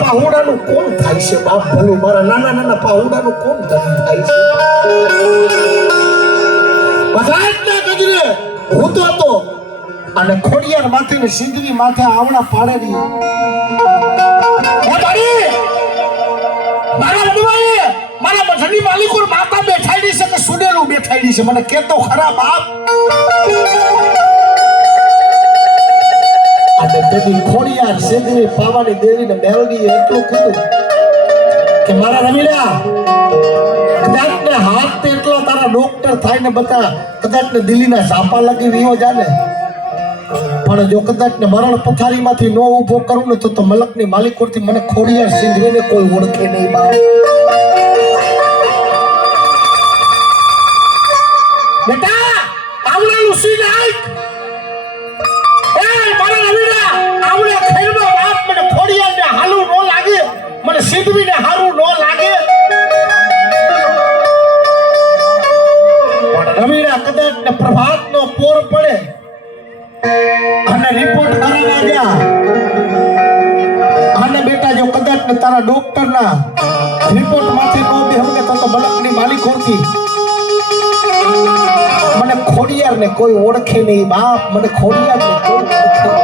પાહુડાનું કોણ થાય છે, બાપ ભલું મારા નાના નાના પાહુડાનું કોણ થાય છે. બધાજના ગજરે, હું તો હતો. અને ખોડિયાર માથે ને માથે આવડા પાડેલી. મારા મઠની માલિકો માતા બેઠાડી છે કે સુડેલું બેઠાડી છે. મને કેતો ખરા બાપ. અને તેથી ખોડિયાર સિંદરી પાવાની દેવીને મેલડી એટલું કીધું કે, મારા રમીલા કદાચ ને હાથ એટલો તારા ડોક્ટર થાય ને બતા કદાચ ને દિલ્હીના સાપા લગી વિયો જાને. પણ જો કદાચ ને મરણ પથારીમાંથી નો ઊભો કરું ને તો તો મલકની માલિકોથી મને ખોડિયાર સિંધરીને કોઈ ઓળખે નહીં બા બેટા આવડાનું સી નાખ સિંધવીને ન લાગે. પણ કદાચ ને પ્રભાતનો પોર પડે અને રિપોર્ટ કરાવવા ગયા. અને બેટા જો કદાચ ને તારા ડોક્ટર ના રિપોર્ટમાંથી નો બેહું તો તો બલકની માલિક હોતી મને ખોડિયાર ને કોઈ ઓળખે નહીં, બાપ, મને ખોડિયાર ને કોઈ ઓળખે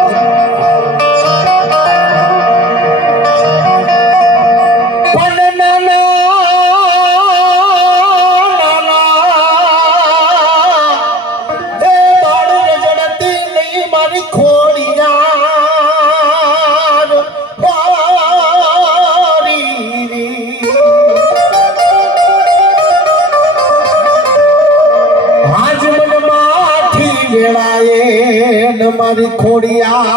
ન મારી ખોડિયા.